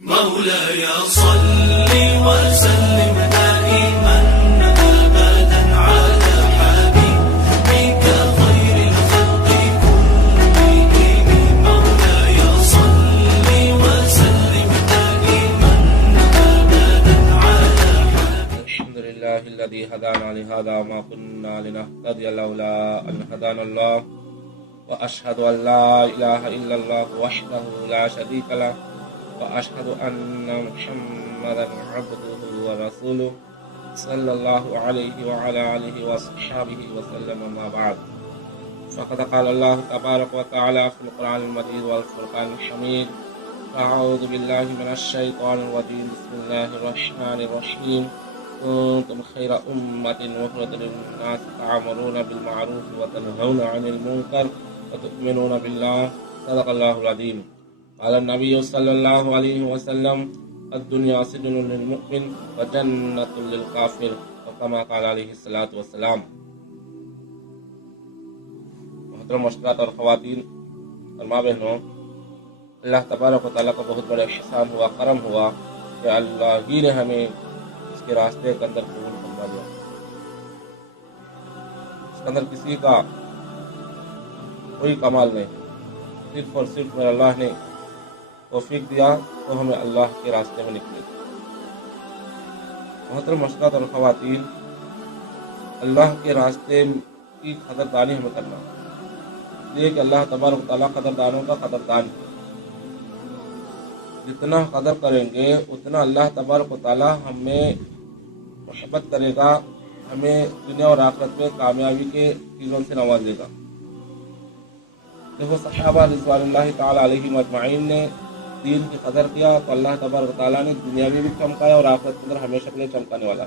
مولاي صل وسلم دائما أبدا على حبيبك خير الخلق كلهم مولاي صل وسلم دائما أبدا على حبيبك. الحمد لله الذي هدانا لهذا وما كنا لنهتدي لولا أن هدانا الله وأشهد أن لا إله إلا الله وحده لا شريك له وأشهد أن محمدا عبده ورسوله صلى الله عليه وعلى آله وصحبه وسلم. ما بعد، فقد قال الله تبارك وتعالى في القرآن المجيد والفرقان الحميد: أعوذ بالله من الشيطان الرجيم، بسم الله الرحمن الرحيم. كنتم خير أمة أخرجت للناس تأمرون بالمعروف وتنهون عن المنكر وتؤمنون بالله. صدق الله العظيم. قال النبي صلى الله عليه وسلم: الدنيا سجن للمؤمن وجنة للكافر، وكما قال عليه الصلاة والسلام. محترم مشکرات اور خواتین اور ماں بہنوں، اللہ تبارک و تعالیٰ کا بہت بڑا احسان ہوا، کرم ہوا کہ اللہ ہی نے ہمیں اس کے راستے کے اندر قبول فرما دیا. اس کے اندر کسی کا کوئی کمال نہیں، صرف اور صرف میرا اللہ نے توفیق دیا تو ہمیں اللہ کے راستے میں نکلے. محترم مشکرات اور خواتین، اللہ کے راستے کی قدردانی ہمیں کرنا، اس لیے کہ اللہ تبارک و تعالیٰ قدردانوں کا قدردان ہے. جتنا قدر کریں گے اتنا اللہ تبارک و تعالیٰ ہمیں محبت کرے گا، ہمیں دنیا اور آخرت میں کامیابی کے چیزوں سے نوازے گا. دیکھو، صحابہ رضوان اللہ تعالیٰ علیہم اجمعین نے دین کی قدر کیا تو اللہ تبارک و تعالیٰ نے دنیا میں بھی چمکایا اور آخرت کے اندر ہمیشہ کے لیے چمکانے والا.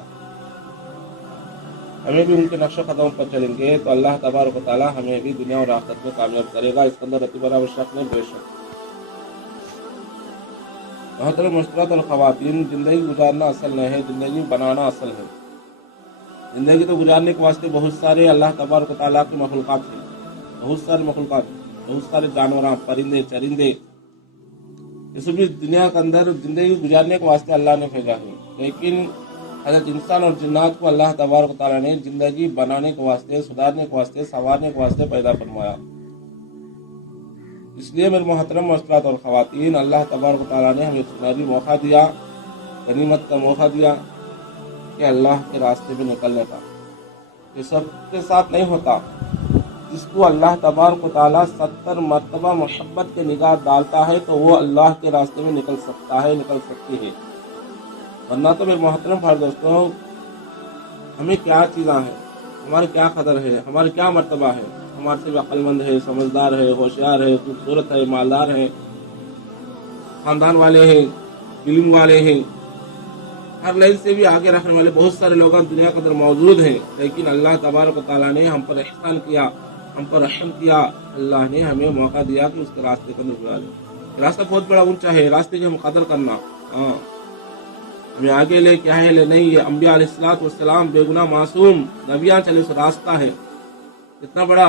ہمیں بھی ان کے نقش و قدم پر چلیں گے تو اللہ تبارک و تعالیٰ ہمیں بھی دنیا اور آخرت میں کامیاب کرے گا. اس کے اندر رتی برابر شک نہیں، بے شک. محترم مشکرات اور خواتین، زندگی گزارنا اصل نہیں ہے، زندگی بنانا اصل ہے. زندگی تو گزارنے کے واسطے بہت سارے اللہ تبارک و تعالیٰ کی مخلوقات ہیں، بہت سارے مخلوقات، بہت سارے جانوراں، پرندے، چرندے، اس بھی دنیا کے اندر زندگی گزارنے کے واسطے اللہ نے بھیجا ہے. لیکن حضرت انسان اور جنات کو اللہ تبارک و تعالیٰ نے زندگی بنانے کے واسطے، سدھارنے کے واسطے، سنوارنے کے واسطے پیدا فرمایا. اس لیے میرے محترم حضرات اور خواتین، اللہ تبارک و تعالیٰ نے ہمیں سنہری موقع دیا، غنیمت کا موقع دیا کہ اللہ کے راستے میں نکلنے کا. یہ سب کے ساتھ نہیں ہوتا. جس کو اللہ تبارک و تعالیٰ 70 مرتبہ محبت کے نگاہ ڈالتا ہے تو وہ اللہ کے راستے میں نکل سکتا ہے، نکل سکتی ہے. ورنہ تو میرے محترم بھائی دوستوں، ہمیں کیا چیزاں ہیں، ہماری کیا قدر ہے، ہماری کیا مرتبہ ہے. ہمارے سے بھی عقل مند ہے، سمجھدار ہے، ہوشیار ہے، خوبصورت ہے، مالدار ہے، خاندان والے ہیں، علم والے ہیں، ہر لائن سے بھی آگے رکھنے والے بہت سارے لوگ دنیا کے اندر موجود ہیں. لیکن اللہ تبارک و تعالیٰ نے ہم پر احسان کیا، ہم پر رحم کیا. اللہ نے ہمیں موقع دیا کہ اس کے راستے کے اندر گزارے. راستہ بہت بڑا اونچا ہے، راستے کی ہم قدر کرنا. ہمیں آگے لے کے آئے لے نہیں. یہ انبیاء علیہ الصلوۃ والسلام بے گناہ معصوم نبیان چلے اس راستہ ہے. اتنا بڑا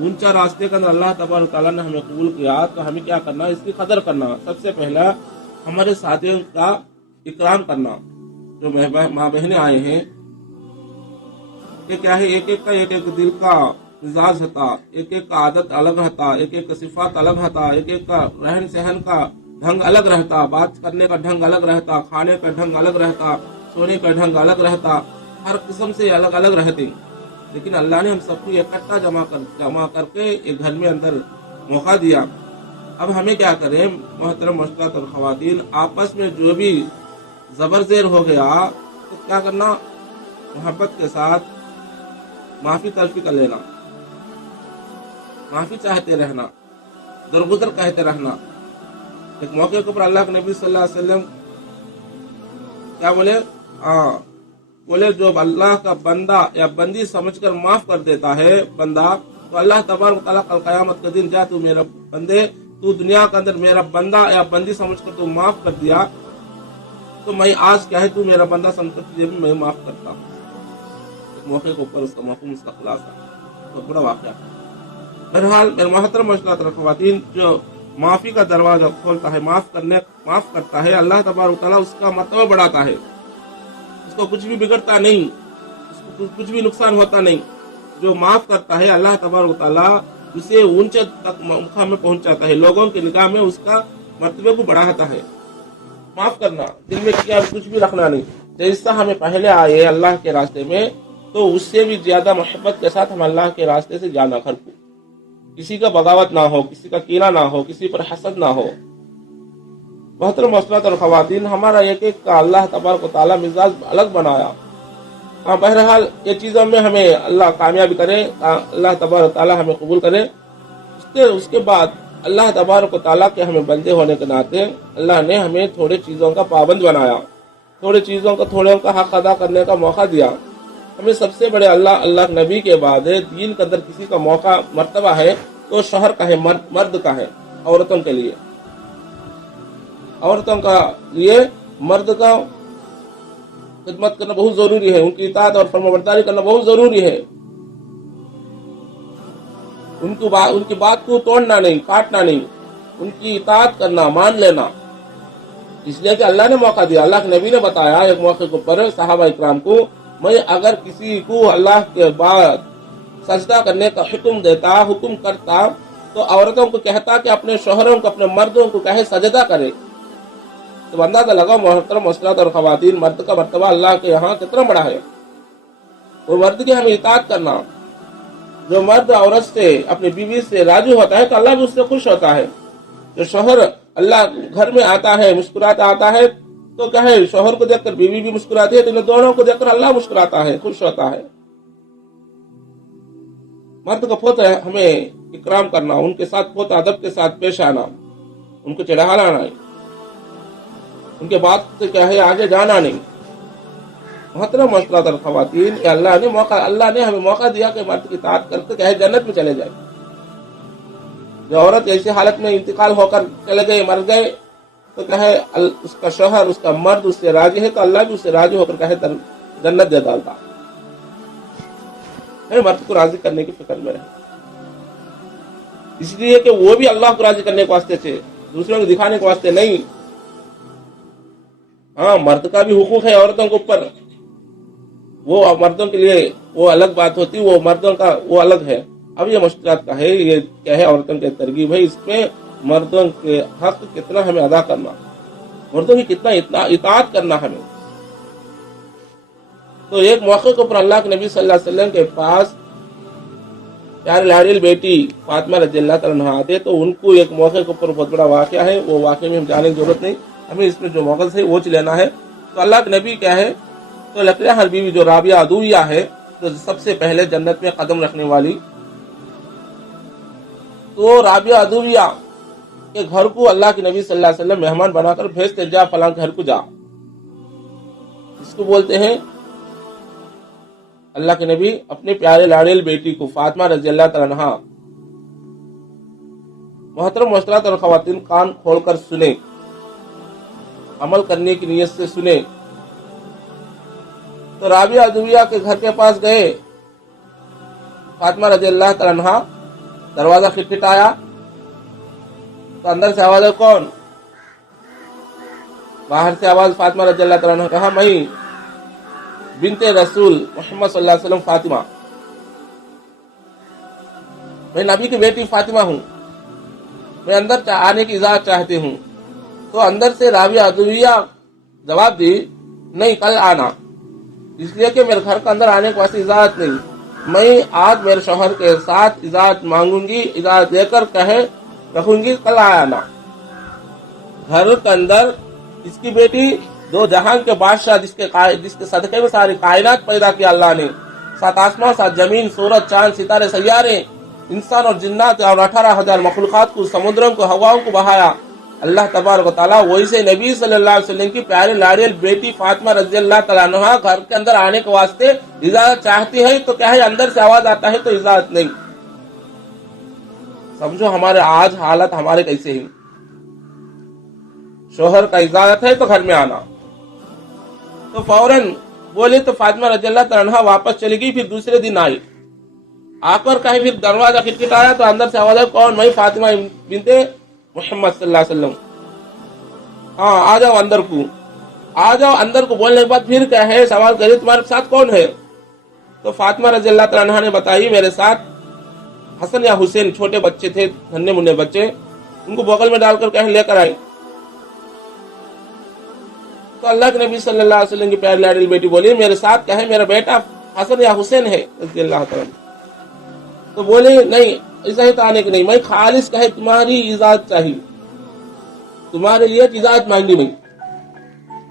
اونچا راستے کے اندر اللہ تبارک تعالیٰ نے ہمیں قبول کیا تو ہمیں کیا کرنا، اس کی قدر کرنا. سب سے پہلا ہمارے ساتھیوں کا اکرام کرنا. جو ماں بہنیں آئے ہیں، یہ کیا ہے، ایک ایک کا ایک ایک دل کا مزاج ہوتا، ایک ایک کا عادت الگ ہوتا، ایک ایک کا صفات الگ ہوتا، ایک ایک کا رہن سہن کا ڈھنگ الگ رہتا، بات کرنے کا ڈھنگ الگ رہتا، کھانے کا ڈھنگ الگ رہتا، سونے کا ڈھنگ الگ رہتا، ہر قسم سے الگ الگ رہتے. لیکن اللہ نے ہم سب کو اکٹھا جمع کر کے ایک گھر میں اندر موقع دیا. اب ہمیں کیا کریں محترم حضرات اور خواتین، آپس میں جو بھی زبر زیر ہو گیا تو کیا کرنا، محبت کے ساتھ معافی تلفی کر لینا، معافی چاہتے رہنا، درگزر کہتے رہنا. ایک موقع کے اوپر اللہ کے نبی صلی اللہ علیہ وسلم کیا بولے جو اللہ کا بندہ یا بندی سمجھ کر معاف کر دیتا ہے بندہ، تو اللہ تبارک و تعالیٰ کل قیامت کے دن، جا تو میرا بندے، تو دنیا کے اندر میرا بندہ یا بندی سمجھ کر تو معاف کر دیا، تو میں آج کیا ہے تو میرا بندہ سمجھ کر تجھے بھی میں معاف کرتا. ایک موقع کے اوپر اس کا مفہوم، اس کا خلاصہ بہت بڑا واقعہ. بہرحال میرے محترم حضرات اور خواتین، جو माफी का दरवाजा खोलता है, माफ करता है, अल्लाह तबारक तआला उसका मर्तबा बढ़ाता है, उसको कुछ भी बिगड़ता नहीं, उसको कुछ भी नुकसान होता नहीं। जो माफ करता है अल्लाह तबारक तआला उसे ऊंचे तक मुकाम में पहुंचाता है, लोगों की निगाह में उसका मर्तबे को बढ़ाता है। माफ करना, दिल में क्या कुछ भी रखना नहीं। जैसा हमें पहले आए अल्लाह के रास्ते में, तो उससे भी ज्यादा मोहब्बत के साथ हम अल्लाह के रास्ते से जाना। घर को किसी का बगावत ना हो, किसी का कीना ना हो, किसी पर हसद ना हो। मोहतरम हज़रात और ख़वातीन, हमारा एक एक का अल्लाह तबारक व तआला मिजाज अलग बनाया। बहरहाल ये चीज़ों में हमें अल्लाह कामयाबी करे, अल्लाह तबारक व तआला हमें कबूल करे। उसके बाद अल्लाह तबारक व तआला के हमें बंदे होने के नाते अल्लाह ने हमें थोड़े चीज़ों का पाबंद बनाया, थोड़े का हक अदा करने का मौका दिया। हमें सबसे बड़े अल्लाह नबी के बाद दीन के अंदर किसी का मौका मर्तबा है तो शोहर का है, मर्द का है। औरतों के लिए, औरतों का लिए मर्द का खिदमत करना बहुत जरूरी है, उनकी इताअत और फरमाबरदारी करना बहुत जरूरी है। उनकी बात को तोड़ना नहीं, काटना नहीं, उनकी इताअत करना, मान लेना। इसलिए कि अल्लाह ने मौका दिया। अल्लाह के नबी ने बताया एक मौके के ऊपर सहाबा इकराम को, मैं अगर किसी को अल्लाह के बाद सजदा करने का हुक्म करता तो औरतों को कहता कि अपने शोहरों को, अपने मर्दों को कहे सजदा करे। तो अंदाजा लगा मोहतरम हज़रात और ख़वातीन, मर्द का मर्तबा अल्लाह के यहाँ कितना बड़ा है। वो मर्द की हमें इताअत करना। जो मर्द औरत से, अपनी बीवी से राजी होता है तो अल्लाह भी उससे खुश होता है। जो शोहर अल्लाह घर में आता है, मुस्कुराता आता है, तो क्या है, शोहर को देखकर बीवी भी मुस्कुराती है, तो इन दोनों को देखकर अल्लाह मुस्कुराता है, खुश होता है। मर्द का बहुत हमें इकराम करना, उनके साथ बहुत अदब के साथ पेश आना, उनको चढ़ाना नहीं, उनके बात से क्या है आगे जाना नहीं। मोहतरम हज़रात और ख़वातीन, अल्लाह ने हमें मौका दिया कि मर्द की इताअत करके क्या है जन्नत में चले जाए। जो औरत ऐसी हालत में इंतकाल होकर चले गए, मर गए, तो क्या है उसका शोहर, उसका मर्द उससे राजी है तो अल्लाह भी उससे राजी होकर क्या है जन्नत दे डालता है। मर्द को राजी करने की फिक्र में रहे, इसलिए कि वो भी अल्लाह को राजी करने के वास्ते थे, दूसरों को दिखाने के वास्ते नहीं। हाँ, मर्द का भी हुकूक है औरतों के ऊपर, वो मर्दों के लिए वो अलग बात होती, वो मर्दों का वो अलग है। अब ये मुश्किलात का है, ये क्या है औरतों के तरगीब है, इसमें मर्दों के हक कितना हमें अदा करना, मर्दों की कितना इताअत करना हमें। तो एक मौके के ऊपर अल्लाह के नबी सल्लल्लाहु अलैहि वसल्लम के पास प्यारी लाडली बेटी फातिमा रज़ियल्लाहु तआला अन्हा आते, तो उनको एक मौके के ऊपर बहुत बड़ा वाक़या है, वो वाक़े में हम जाने की जरूरत नहीं, हमें इसमें जो मौक़िफ़ है वो लेना है। तो अल्लाह के नबी क्या है, तो लकड़िया हर बीवी जो राबिया अदविया है, तो सबसे पहले जन्नत में कदम रखने वाली, तो राबिया अदविया के घर को अल्लाह के नबी सल्लल्लाहु अलैहि वसल्लम मेहमान बनाकर भेजते, जा फलां घर को जा। इसको बोलते हैं अल्लाह के नबी अपने प्यारे लाडली बेटी को फातिमा रज़ियल्लाहु तआला अन्हा। मोहतरम हज़रात और ख़वातीन, कान खोलकर सुने, अमल करने की नीयत से सुने। तो राबिया अदविया के घर के पास गए, फातिमा रज़ियल्लाहु तआला अन्हा, दरवाजा खटखटाया तो अंदर से आवाज है, कौन? बाहर से आवाज फातिमा रज़ियल्लाहु तआला अन्हा, कहा मैं बिनते रसूल मोहम्मद सल्लल्लाहु अलैहि वसल्लम फातिमा, मैं नबी की बेटी फातिमा हूँ, मैं अंदर आने की इजाजत चाहती हूँ। तो अंदर से राबिया अदविया जवाब दी, नहीं, कल आना, इसलिए कि मेरे घर के अंदर आने के वास्ते इजाजत नहीं, मैं आज मेरे शोहर के साथ इजाजत मांगूंगी, इजाजत देकर कहे रखूंगी, कल आना। घर के अंदर इसकी बेटी, दो जहां के बादशाह, जिसके सदके में सारी कायनात पैदा किया अल्लाह ने, सात आसमान, सात जमीन, सूरज, चांद, सितारे, सैयारे, इंसान और जिन्नात और 18,000 मखलूकात को, समुद्रों को, हवाओं को बहाया अल्लाह तबारक व तआला, वैसे नबी सल्लल्लाहु अलैहि वसल्लम की प्यारी लाडली बेटी फातिमा रज़ियल्लाहु तआला अन्हा घर के अंदर आने के वास्ते इजाजत चाहती है, तो क्या है अंदर से आवाज आता है तो इजाजत नहीं। समझो हमारे आज हालत हमारे कैसे ही, शोहर का इजाजत है तो घर में आना, तो फौरन बोले तो फातिमा रज़ियल्लाहु तआला अन्हा वापस चली गई। फिर दूसरे दिन आई, आकर कहे फिर दरवाजा खटखटाया तो अंदर से आवाज है, कौन? मैं फातिमा बिनते मोहम्मद सल्लल्लाहु अलैहि वसल्लम, हाँ आ जाओ अंदर को, आ जाओ अंदर को। बोलने के बाद फिर क्या है, सवाल करे तुम्हारे साथ कौन है? तो फातिमा रजी अल्लाह तआला अन्हा ने बताई मेरे साथ हसन या हुसैन छोटे बच्चे थे, नन्हे मुन्ने बच्चे, उनको बगल में डालकर कहीं लेकर आए। तो अल्लाह के नबी सल्लल्लाहु अलैहि वसल्लम की प्यारी लाडली बेटी बोली मेरे साथ क्या है, मेरा बेटा हसन या हुसैन है रज़ी अल्लाह तआला। तो बोले नहीं ऐसा ही तो आने की नहीं, मैं खालिस कहे तुम्हारी इजाजत चाहिए, तुम्हारे लिए इजाजत मांगी नहीं,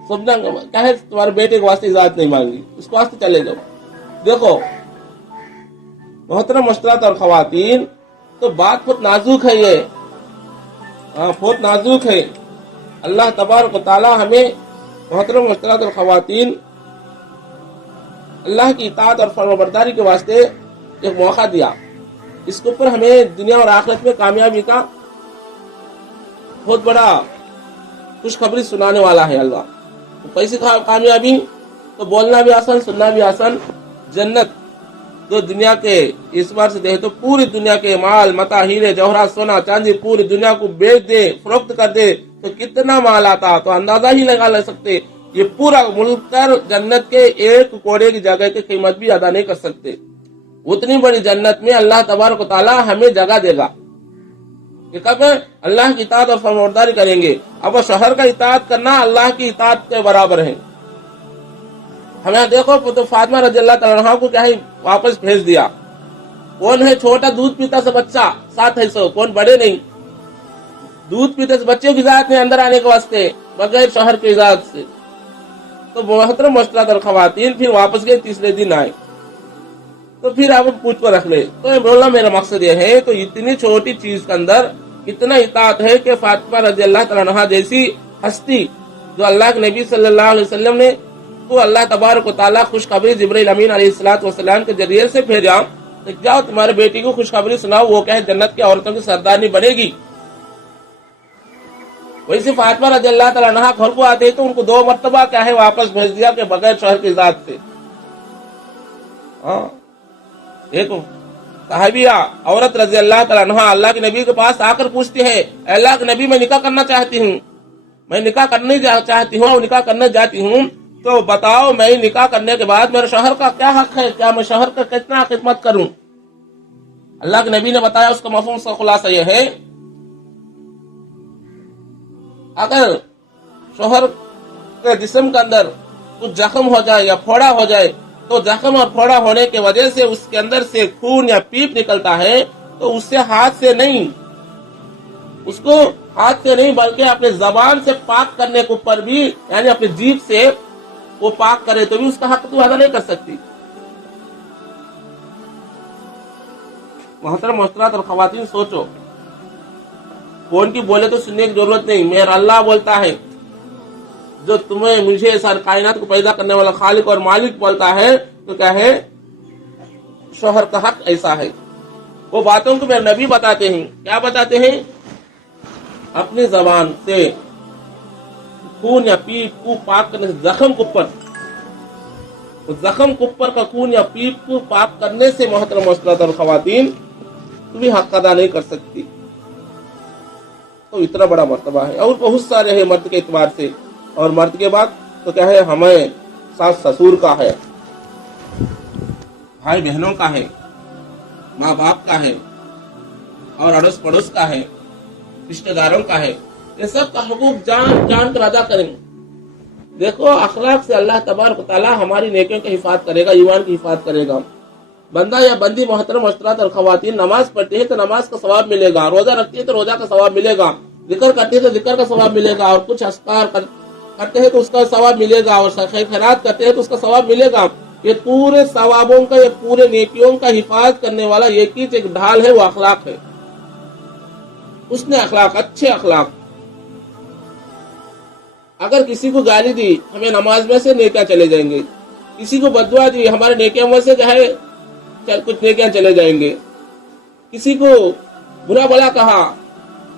सुनना कहे तुम्हारे बेटे के वास्ते इजाजत नहीं मांगी, उसके वास्ते चले जाओ। देखो मोहतरम मुहतरमात और खवातीन, तो बात बहुत नाजुक है ये, बहुत नाजुक है। अल्लाह तबारक व तआला हमें मोहतरम मुहतरमात और खवातीन अल्लाह की इताअत और फरमाबरदारी के वास्ते एक मौका दिया। इसके ऊपर हमें दुनिया और आखिरत में कामयाबी का बहुत बड़ा खुशखबरी सुनाने वाला है अल्लाह। तो कैसी कामयाबी? तो बोलना भी आसान, सुनना भी आसान। जन्नत जो दुनिया के इस बार से दे तो पूरी दुनिया के माल मता हीरे जवाहरात सोना चांदी पूरी दुनिया को बेच दे, फरोख्त कर दे तो कितना माल आता, तो अंदाजा ही लगा ले सकते। ये पूरा मुल्क कर जन्नत के एक कोड़े की जगह की कीमत भी अदा नहीं कर सकते। उतनी बड़ी जन्नत में अल्लाह तबारक व तआला हमें जगह देगा कि कब अल्लाह की इताअत और फरमाबरदारी करेंगे। अब शहर का इताअत करना अल्लाह की इताअत के बराबर है। हमें देखो तो फातिमा रज़ी अल्लाह तआला अन्हा को क्या है वापस भेज दिया। कौन है छोटा दूध पीता से बच्चा, साथ है सो, कौन बड़े नहीं, दूध पीते से बच्चे की इजाजत नहीं अंदर आने के वास्ते बगैर शहर की इजाजत से। तो मोहतरम मुहतरमात और खवातीन फिर वापस गए, तीसरे दिन आए तो फिर आप पूछ कर रख ले। तो बोलना मेरा मकसद ये है, तो इतनी छोटी चीज के अंदर इतना इताअत है कि फातिमा रज़ी अल्लाह तआला अन्हा जैसी हस्ती जो अल्लाह के नबी सल्लल्लाहु अलैहि वसल्लम ने तो अल्लाह तबारक व तआला खुशखबरी जिब्रील अमीन अलैहिस्सलातु वस्सलाम के जरिए से भेजा, तो जाओ तुम्हारे बेटी को खुशखबरी सुनाओ, वो क्या है जन्नत की औरतों की सरदारनी बनेगी। वैसे फातिमा रज़ी अल्लाह तआला अन्हा घर को आते तो उनको 2 मरतबा क्या है वापस भेज दिया कि बगैर शहर की इजाजत से। एक साहिबिया औरत रज़ी अल्लाह तआला अन्हा अल्लाह के नबी के पास आकर पूछती है, अल्लाह के नबी मैं निकाह करना चाहती हूँ, मैं निकाह करने चाहती हूँ, निकाह करने जाती हूँ, तो बताओ मैं निकाह करने के बाद मेरे शहर का क्या हक है, क्या मैं शहर का कितना खिदमत करूं? अल्लाह के नबी ने बताया उसका मफहूम का खुलासा यह है, अगर शोहर के जिस्म के अंदर कुछ जख्म हो जाए या फोड़ा हो जाए, तो जख्म और फोड़ा होने की वजह से उसके अंदर से खून या पीप निकलता है, तो उससे हाथ से नहीं, उसको हाथ से नहीं बल्कि अपने जबान से पाक करने के ऊपर भी, यानी अपने जीभ से वो पाक करे तो भी उसका हक तू अदा नहीं कर सकती। मोहतरम मुहतरमात और खवातीन सोचो, कौन की बोले तो सुनने की जरूरत नहीं, मेरा अल्लाह बोलता है जो तुम्हें मुझे सारी कायनात को पैदा करने वाला खालिक और मालिक बोलता है, तो क्या है शोहर का हक ऐसा है। वो बातों को मेरे नबी बताते हैं, क्या बताते हैं? अपनी जबान से खून या पीप को पाक करने से, जख्म के ऊपर, तो जख्म के ऊपर का खून या पीप को पाक करने से मोहतरम मुहतरमात और खवातीन तू भी हक अदा नहीं कर सकती। तो इतना बड़ा मर्तबा है। और बहुत सारे हैं मर्द के एतबार से, और मर्द के बाद तो क्या है हमें सास ससुर का है, भाई बहनों का है, माँ बाप का है, और अड़ोस पड़ोस का है, रिश्तेदारों का है। ये सब का हुकूक जान जान कर अदा करें। देखो अखलाक से अल्लाह तबारक व तआला हमारी नेकियों की हिफाजत करेगा, ईमान की हिफाजत करेगा। बंदा या बंदी मोहतरम मुहतरमात और खवातीन नमाज पढ़ती है तो नमाज का सवाब मिलेगा, रोजा रखती है तो रोजा का सवाब मिलेगा, जिक्र करती है तो जिक्र का सवाब मिलेगा, और कुछ अस्कार करते हैं तो उसका सवाब मिलेगा, और खैरात करते हैं तो उसका सवाब मिलेगा। ये पूरे सवाबों का, ये पूरे नेकियों का हिफाजत करने वाला एक ही एक ढाल है, वो अखलाक है। उसने अखलाक, अच्छे अखलाक। अगर किसी को गाली दी हमें नमाज में से नेकियां चले जाएंगे, किसी को बददुआ दी हमारे नेकियों में से चाहे कुछ नेकियां चले जाएंगे, किसी को बुरा भला कहा,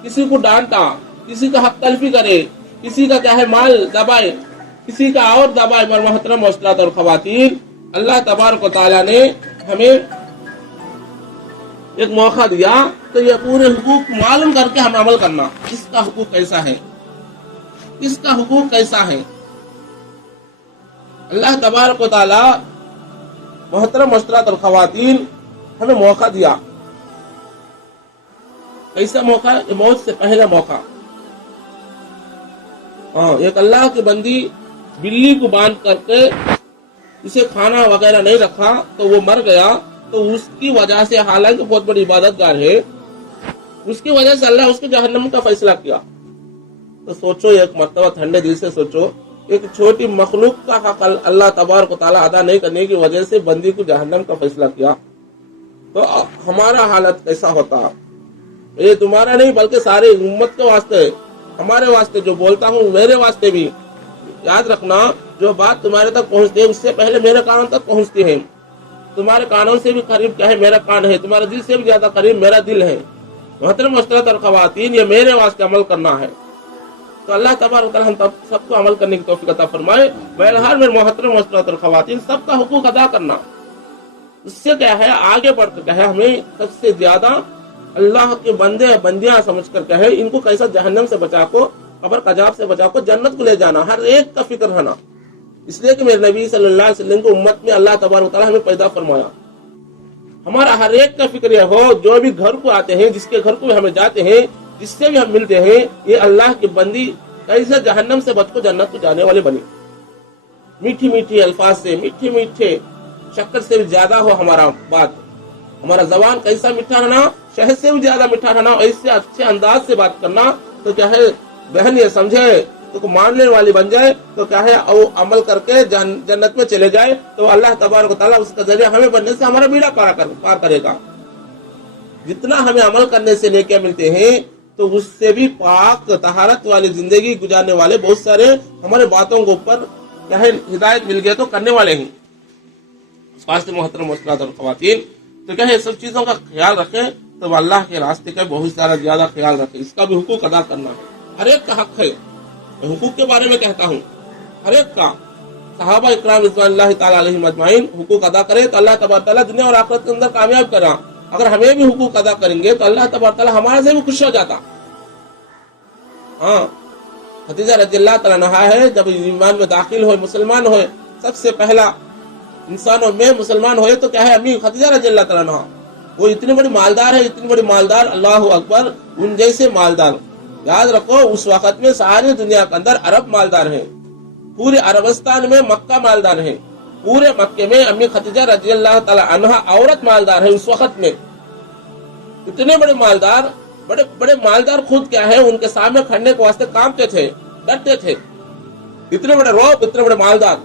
किसी को डांटा, किसी का हक तलफी करे, किसी का क्या है माल दबाए, किसी का और दबाए। मर मोहतरम मुहतरमात और खवातीन, अल्लाह तबारक व तआला ने हमें ایک موقع دیا تو یہ پورے حقوق معلوم کر کے ہم عمل کرنا، اس کا حقوق کیسا ہے، اس کا حقوق کیسا ہے۔ اللہ تبارک و تعالی محترم مسٹرات اور خواتین ہمیں موقع دیا، کیسا موقع؟ موت سے پہلا موقع۔ ایک اللہ کی بندی بلی کو باندھ کر کے اسے کھانا وغیرہ نہیں رکھا تو وہ مر گیا، تو اس کی وجہ سے، حالانکہ بہت بڑی عبادت گار ہے، اس کی وجہ سے اللہ اس کے جہنم کا فیصلہ کیا۔ تو سوچو، ایک مرتبہ ٹھنڈے دل سے سوچو، ایک چھوٹی مخلوق کا حق اللہ تبارک و تعالیٰ ادا نہیں کرنے کی وجہ سے بندی کو جہنم کا فیصلہ کیا، تو ہمارا حالت کیسا ہوتا؟ یہ تمہارا نہیں بلکہ ساری امت کے واسطے، ہمارے واسطے جو بولتا ہوں، میرے واسطے بھی یاد رکھنا، جو بات تمہارے تک پہنچتی ہے اس سے پہلے میرے کانوں تک پہنچتی ہے۔ تمہارے کانوں سے بھی قریب کیا ہے؟ میرا کان ہے۔ تمہارے دل سے بھی زیادہ قریب میرا دل ہے۔ محترم مسٹرات اور خواتین، یہ میرے واسطے عمل کرنا ہے، تو اللہ تبارک و تعالیٰ ہم سب کو عمل کرنے کی توفیق عطا فرمائے۔ بہرحال میرے محترم مسٹرات اور خواتین، سب کا حقوق ادا کرنا، اس سے کیا ہے، آگے بڑھ کر کیا ہے، ہمیں سب سے زیادہ اللہ کے بندے بندیاں سمجھ کر کیا ہے، ان کو کیسا جہنم سے بچا کو، قبر عذاب سے بچا کو جنت کو لے جانا، ہر ایک کا فکر رہنا۔ اس لیے کہ میرے نبی صلی اللہ علیہ وسلم کو امت میں اللہ تبارک و تعالیٰ ہمیں پیدا فرمایا، ہمارا ہر ایک کا فکر یہ ہو، جو بھی گھر کو آتے ہیں، جس کے گھر کو ہمیں جاتے ہیں، جس سے بھی ہم ملتے ہیں، یہ اللہ کی بندی کیسے جہنم سے بچ کو جنت کو جانے والے بنے۔ میٹھی میٹھی الفاظ سے، میٹھے میٹھے شکر سے بھی زیادہ ہو ہمارا بات، ہمارا زبان کیسا میٹھا رہنا، شہد سے بھی زیادہ میٹھا رہنا، ایسے اچھے انداز سے بات کرنا، تو کیا ہے، بہن یہ سمجھے تو ماننے والی بن جائے، تو کیا ہے، او عمل کر کے جنت میں چلے جائے، تو اللہ تبارک و تعالیٰ اس کا ذریعہ ہمیں بننے سے ہمارا بیڑا پار کرے گا۔ جتنا ہمیں عمل کرنے سے لے کے ملتے ہیں، تو اس سے بھی پاک طہارت والی زندگی گزارنے والے بہت سارے ہمارے باتوں کے اوپر کیا ہے، ہدایت مل گئے تو کرنے والے ہیں۔ اس واسطے محترم مسٹرات اور خواتین، تو کیا ہے، سب چیزوں کا خیال رکھیں، تو اللہ کے راستے کا بہت سارا زیادہ خیال رکھیں، اس کا بھی حقوق ادا کرنا ہے، ہر ایک کا حق ہے۔ میں حقوق کے بارے میں کہتا ہوں، ہر ایک کا، صحابہ اکرام رضوان اللہ تعالیٰ علیہم اجمعین حقوق ادا کرے تو اللہ تبارک تعالیٰ دنیا اور آخرت کے اندر کامیاب کرا۔ اگر ہمیں بھی حقوق ادا کریں گے تو اللہ تبارک تعالیٰ ہمارے سے بھی خوش ہو جاتا۔ خدیجہ رضی اللہ تعالیٰ عنہا ہے، جب ایمان میں داخل ہوئے، مسلمان ہوئے، سب سے پہلا انسانوں میں مسلمان ہوئے تو کیا ہے، امی خدیجہ رضی اللہ تعالیٰ عنہا، وہ اتنی بڑی مالدار ہے، اتنی بڑی مالدار، اللہ اکبر، ان جیسے مالدار، یاد رکھو اس وقت میں ساری دنیا کے اندر عرب مالدار ہیں، پورے عربستان میں مکہ مالدار ہے، پورے مکے میں امی خدیجہ رضی اللہ تعالی عنہا عورت مالدار ہے اس وقت میں۔ اتنے بڑے مالدار، بڑے بڑے مالدار خود کیا ہے، ان کے سامنے کھڑنے کے واسطے کانپتے تھے، ڈرتے تھے، اتنے بڑے روب، اتنے بڑے مالدار۔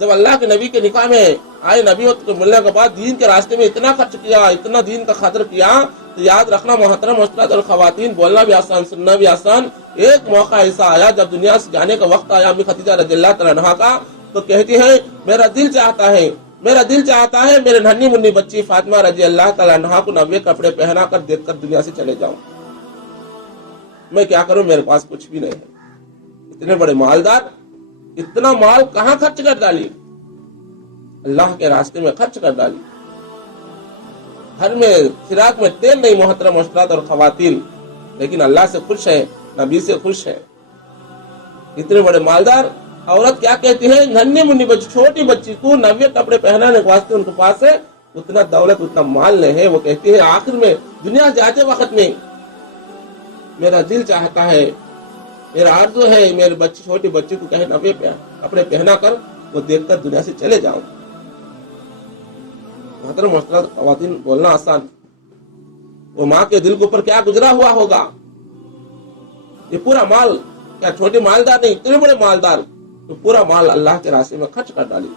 جب اللہ کے نبی کے نکاح میں آئے، نبیت کو ملنے کے بعد دین کے راستے میں اتنا خرچ کیا، اتنا دین کا خاطر کیا، تو یاد رکھنا محترم مسٹرات اور خواتین، بولنا بھی آسان، سننا بھی آسان۔ ایک موقع ایسا آیا جب دنیا سے جانے کا وقت آیا امی خدیجہ رضی اللہ تعالیٰ عنہا کا، تو کہتی ہے، میرا دل چاہتا ہے میرے ننھی منی بچی فاطمہ رضی اللہ تعالیٰ عنہا کو نوے کپڑے پہنا کر دیکھ کر دنیا سے چلے جاؤں، میں کیا کروں، میرے پاس کچھ بھی نہیں ہے۔ اتنے بڑے مالدار، اتنا مال کہاں خرچ کر ڈالی؟ اللہ کے راستے میں خرچ کر ڈالی۔ گھر میں فراق میں تیل نہیں محترم مسٹرات اور خواتین، لیکن اللہ سے خوش ہے، نبی سے خوش ہے۔ اتنے بڑے مالدار عورت کیا کہتی ہے، ننھی منی بچی، چھوٹی بچی کو 90 کپڑے پہنانے کے واسطے ان کے پاس ہے اتنا دولت، اتنا مال نہیں ہے۔ وہ کہتی ہے آخر میں دنیا جاتے وقت میں میرا دل چاہتا ہے، میرا آرزو ہے، میرے بچی، چھوٹی بچی کو کہے 90 کپڑے پہنا کر وہ دیکھ کر دنیا سے چلے جاؤں۔ محترم مسٹرات خواتین، بولنا آسان، وہ ماں کے دل کے اوپر کیا گزرا ہوا ہوگا۔ یہ پورا مال، کیا چھوٹے مالدار نہیں، اتنے بڑے مالدار، تو پورا مال اللہ کے راستے میں خرچ کر ڈالی،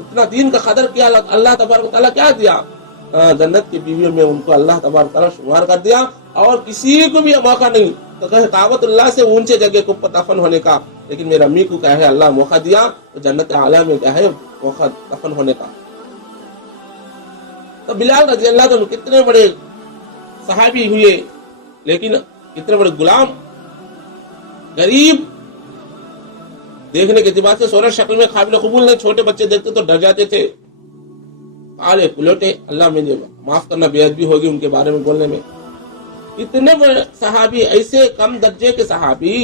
اتنا دین کا قدر کیا۔ اللہ تبارک تعالیٰ کیا دیا، جنت کی بیویوں میں ان کو اللہ تبارک تعالیٰ شمار کر دیا، اور کسی کو بھی موقع نہیں تو کہ کعبۃ اللہ سے اونچے جگہ کے اوپر دفن ہونے کا، لیکن میرا امی کو کیا ہے اللہ موقع دیا تو جنت اعلیٰ میں کیا ہے موقع دفن ہونے کا۔ تو بلال رضی اللہ عنہ کتنے بڑے صحابی ہوئے، لیکن کتنے بڑے غلام، غریب، دیکھنے کے اعتبار سے صورت شکل میں قابل قبول نہیں، چھوٹے بچے دیکھتے تو ڈر جاتے تھے، काले कुलटे, अल्लाह मुझे माफ करना, बेअदबी होगी उनके बारे में बोलने में। इतने बड़े सहाबी, ऐसे कम दर्जे के सहाबी,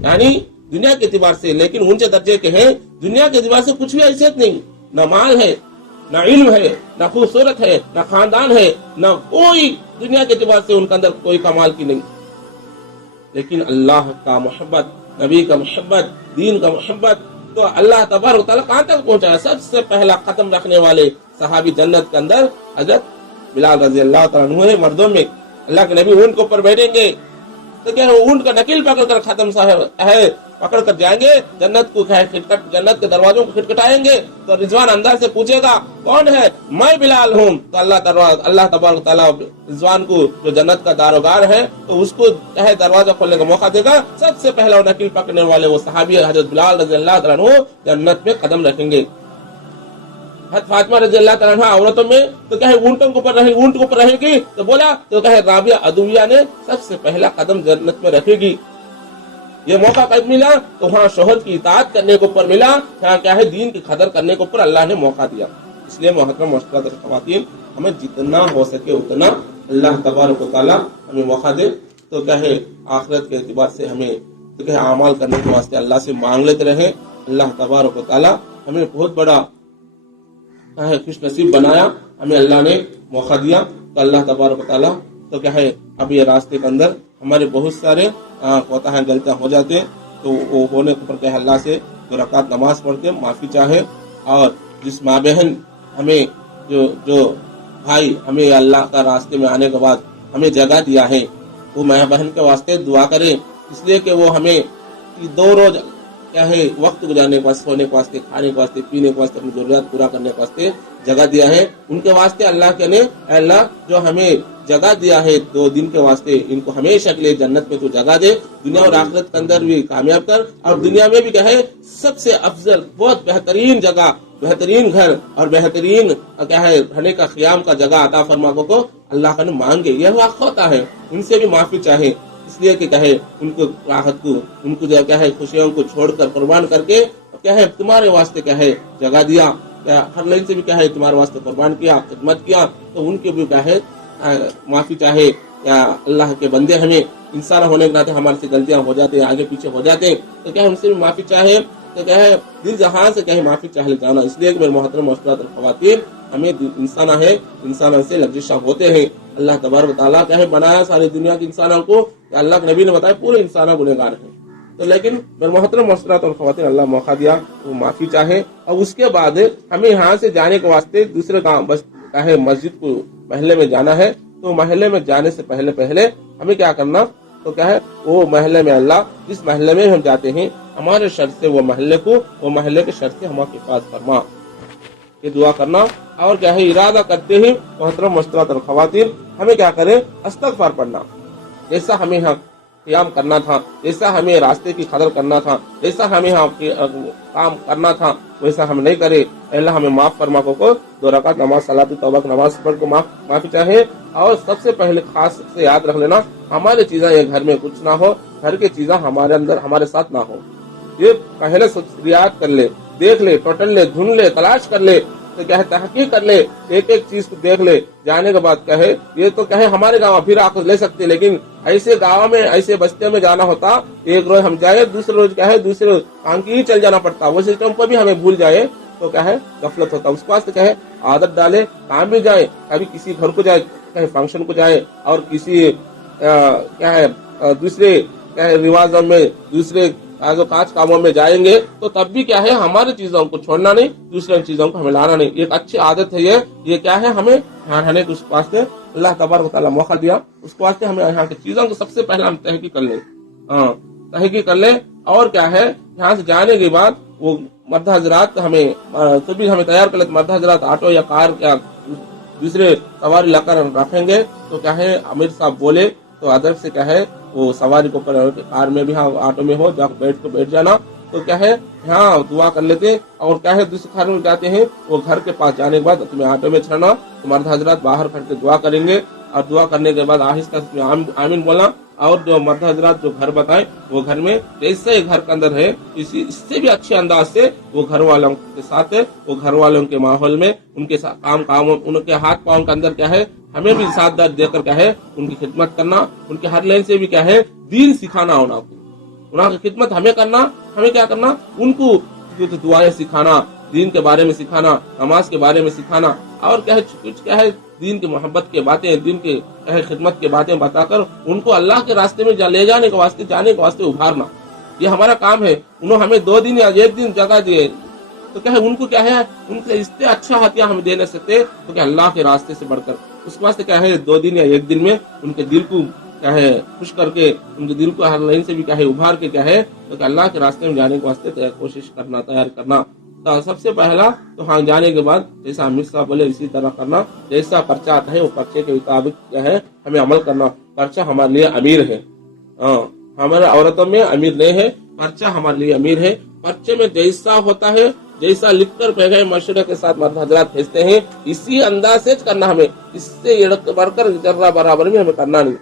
यानी दुनिया के एतबार से, लेकिन ऊंचे दर्जे के हैं, दुनिया के एतबार से कुछ भी हैसियत नहीं, न माल है, न इल्म है, न खूबसूरत है, न खानदान है, न कोई दुनिया के एतबार से उनके अंदर कोई कमाल की नहीं, लेकिन अल्लाह का मोहब्बत, नबी का मोहब्बत, दीन का मोहब्बत, तो अल्लाह तबारक व तआला कहां तक पहुंचाया। सबसे पहला कदम रखने वाले सहाबी जन्नत के अंदर हजरत बिलाल रजी अल्लाह तआला अन्हु है। मर्दों में अल्लाह के नबी ऊंट के ऊपर बैठेंगे तो क्या ऊंट का नकील पकड़ कर खत्म है पकड़ कर जाएंगे, जन्नत को खटखट, जन्नत के दरवाजों को खटखटाएंगे तो रिजवान अंदर से पूछेगा कौन है, मैं बिलाल हूँ। तो अल्लाह तबारक व तआला रिजवान को, जो जन्नत का दारोगार है, तो उसको चाहे दरवाजा खोलने का मौका देगा। सबसे पहला नकील पकड़ने वाले वो सहाबी हजरत बिलाल रज़ी अल्लाह तआला अन्हु जन्नत में कदम रखेंगे। फातिमा रज़ी अल्लाह तआला अन्हा औरतों में तो क्या है ऊंटों के ऊपर रहेगी, ऊंट के ऊपर रहेगी, तो बोला तो क्या है राबिया अदविया ने सबसे पहला कदम जन्नत में रखेगी। ये मौका कब मिला, तो वहाँ शोहर की इताअत करने के ऊपर मिला, यहाँ क्या है दीन की कदर करने के ऊपर अल्लाह ने मौका दिया। इसलिए मोहतरम मुहतरम ख़वातीन, हमें जितना हो सके उतना अल्लाह तबारक व तआला हमें मौका दे, तो क्या है आखिरत के एतबार से हमें तो क्या है अमाल करने के वास्ते अल्लाह से मांग लेते रहे। अल्लाह तबारक व तआला हमें बहुत बड़ा खुश नसीब बनाया, हमें अल्लाह ने मौका दिया। तो अल्लाह तबारक व तआला तो क्या है अब ये रास्ते के अंदर हमारे बहुत सारे कोताहें गलतियां हो जाते हैं, तो वो होने के ऊपर क्या है अल्लाह से 2 रकात नमाज पढ़ के माफी चाहे, और जिस माँ बहन हमें जो भाई हमें अल्लाह का रास्ते में आने के बाद हमें जगह दिया है, वो माँ बहन के वास्ते दुआ करे, इसलिए कि वो हमें 2 रोज क्या है वक्त गुजारने के वास्ते, सोने के वास्ते, खाने के वास्ते, पीने के वास्ते, अपनी जरूरत पूरा करने के वास्ते जगह दिया है। उनके वास्ते अल्लाह के ने अल्लाह जो हमें जगह दिया है 2 दिन के वास्ते, इनको हमेशा के लिए जन्नत में तो जगह दे, दुनिया और आखिरत के अंदर भी कामयाब कर, और दुनिया में भी क्या है सबसे अफजल, बहुत बेहतरीन जगह, बेहतरीन घर और बेहतरीन क्या है रहने का ख्याम का जगह अता फरमा को अल्लाह का मांगे। यह हक होता है, उनसे भी माफी चाहे, इसलिए कि क्या है उनको राहत को, उनको जो क्या है खुशियों को छोड़कर कुर्बान करके क्या है तुम्हारे वास्ते क्या है जगह दिया, क्या हर लाइन से भी क्या है तुम्हारे वास्ते कुर्बान किया, खिदमत किया, तो उनके भी क्या है माफी चाहे। या अल्लाह के बंदे हमें इंसान होने के नाते हमारे से गलतियां हो जाते हैं, आगे पीछे हो जाते हैं, तो क्या है उनसे भी माफी चाहे, तो क्या है दिल जहां से क्या है माफी चाहे जाना। इसलिए कि मेरे मोहतरम मुहतरम ख़वातीन, हमें इंसान है, इंसान से लफ्ज़ होते हैं। अल्लाह तबारक व तआला क्या है बनाया सारी दुनिया के इंसानों को, अल्लाह के नबी ने बताया पूरे इंसान गुनहगार हैं, तो लेकिन मेरे मोहतरम मुहतरम ख़वातीन अल्लाह मौका दिया, वो माफी चाहे, और उसके बाद हमें यहाँ से जाने के वास्ते दूसरे गाँव बस क्या है मस्जिद को महल्ले में जाना है, तो महल्ले में जाने से पहले हमें क्या करना, तो क्या है वो महल्ले में अल्लाह जिस महल्ले में हम जाते हैं हमारे शर से वो महल्ले के शर से हमारे पास फरमा, ये दुआ करना। और क्या है इरादा करते ही मोहतरम मुहतरम ख़वातीन हमें क्या करें इस्तग़फ़ार पढ़ना, जैसा हमें यहाँ क़याम करना था, जैसा हमें रास्ते की कदर करना था, जैसा हमें यहाँ काम करना था, वैसा हम नहीं करे। अल्लाह हमें माफ फरमा को 2 रकात नमाज सलातुल तौबा की नमाज पढ़ को माफी चाहे। और सबसे पहले खास से याद रख लेना, हमारे चीजें ये घर में कुछ ना हो, घर की चीजें हमारे अंदर हमारे साथ ना हो, ये पहले से रियायत कर ले, देख ले, टोटल ले, ढूंढ ले, तलाश कर ले, तो क्या है तहकीक कर ले, एक एक चीज को देख ले, जाने के बाद क्या है ये तो क्या है हमारे गाँव फिर आकर ले सकते, लेकिन ऐसे गाँव में ऐसे बस्तियों में जाना होता, एक रोज हम जाए, दूसरे रोज क्या है दूसरे काम की ही चल जाना पड़ता, वो सिस्टम को भी हमें भूल जाए तो क्या है गफलत होता। उसके वास्ते क्या है आदत डाले, काम भी जाए, कभी किसी घर को जाए, कहीं फंक्शन को जाए, और किसी क्या है दूसरे क्या है रिवाजों में, दूसरे काज कामों में जाएंगे, तो तब भी क्या है हमारी चीजों को छोड़ना नहीं, दूसरे चीजों को हमें लाना नहीं। एक अच्छी आदत है ये क्या है हमें यहाँ रहने के उस वास्ते अल्लाह तबारक व तआला मौका दिया, उसके वास्ते हमें यहाँ की चीजों को सबसे पहले हम तहकीक कर लें, तहकीक कर लें। और क्या है यहाँ से जाने के बाद वो मर्द हजरात हमें खुद भी हमें तैयार कर ले, मर्द हजरात ऑटो या कार या दूसरे सवारी लाकर रखेंगे, तो क्या है अमीर साहब बोले तो अदब से क्या है वो सवारी को कार में भी हाँ ऑटो में हो जाकर बैठ जाना, तो क्या है यहाँ दुआ कर लेते। और क्या है दूसरे घर में जाते हैं, वो घर के पास जाने के बाद तुम्हें ऑटो में चढ़ना, तो मर्द हजरात बाहर खड़ के दुआ करेंगे, और दुआ करने के बाद आहिस्ता आमीन बोलना, اور जो मर्द हजरात जो घर बताए वो घर में जैसे घर के अंदर है इससे भी अच्छे अंदाज से वो घर वालों के साथ है, वो घर वालों के माहौल में उनके साथ काम उनके हाथ पाँव के अंदर क्या है हमें भी साथ दर्द देकर क्या है उनकी खिदमत करना, उनके हर लाइन से भी क्या है दीन सिखाना होना, उनकी खिदमत हमें करना, हमें क्या करना उनको दुआएं सिखाना, दीन के बारे में सिखाना, नमाज के बारे में सिखाना और क्या है कुछ क्या है दीन की मोहब्बत के बातें, दीन के क्या है खिदमत के बातें बताकर उनको अल्लाह के रास्ते में ले जाने के वास्ते जाने के वास्ते उभारना, ये हमारा काम है। उन्होंने हमें 2 दिन या 1 दिन जगह दिए तो क्या है उनको क्या है उनसे इससे अच्छा हथियार हम दे नहीं सकते तो क्या अल्लाह के रास्ते से बढ़कर उस वास्ते क्या है 2 दिन या 1 दिन में उनके दिल को क्या है खुश करके उनके दिल को हर लाइन से भी क्या है उभार के क्या है तो क्या अल्लाह के रास्ते में जाने के वास्ते कोशिश करना, तैयार करना। तो सबसे पहला तो हाँ जाने के बाद जैसा अमीर साहब बोले इसी तरह करना, जैसा पर्चा आता है वो पर्चे के मुताबिक क्या है हमें अमल करना। पर्चा हमारे लिए अमीर है, हमारे औरतों में अमीर नहीं है, पर्चा हमारे लिए अमीर है। पर्चे में जैसा होता है जैसा लिखकर पैगाम मशवरे के साथ मर्द हजरात भेजते हैं इसी अंदाज से करना, हमें इससे बढ़कर जर्रा बराबर में हमें करना नहीं।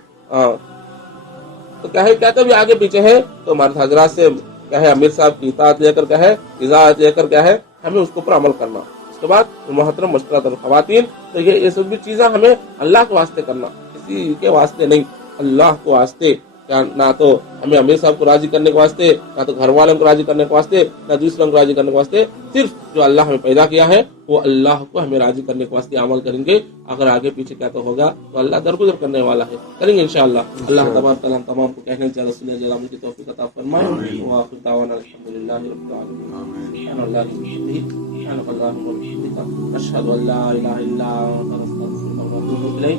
तो क्या है क्या कभी आगे पीछे है तो मर्द हजरात से क्या है अमीर साहब की इताअत लेकर क्या है इजाजत लेकर क्या है हमें उसके ऊपर अमल करना। उसके बाद मोहतरम मुश्किलात और खवातीन तो ये सब भी चीजें हमें अल्लाह के वास्ते करना, किसी के वास्ते नहीं, अल्लाह के वास्ते। ना तो हमें अमीर साहब को राजी करने के वास्ते, ना तो घर वालों को राजी करने के वास्ते, ना दूसरों को राजी करने के वास्ते, सिर्फ जो अल्लाह हमें पैदा किया है वो अल्लाह को हमें राजी करने के वास्ते अमल करेंगे। अगर आगे पीछे क्या तो होगा तो अल्लाह दरगुजर करने वाला है, करेंगे इंशाअल्लाह। अल्लाह तबारक व तआला तमाम को कहने की तौफीक अता फरमाए। व आखिर दावाना अल्हम्दुलिल्लाहि रब्बिल आलमीन। अशहदु अल्ला इलाहा इल्ला अंता अस्तगफिरुका व अतूबु इलैक।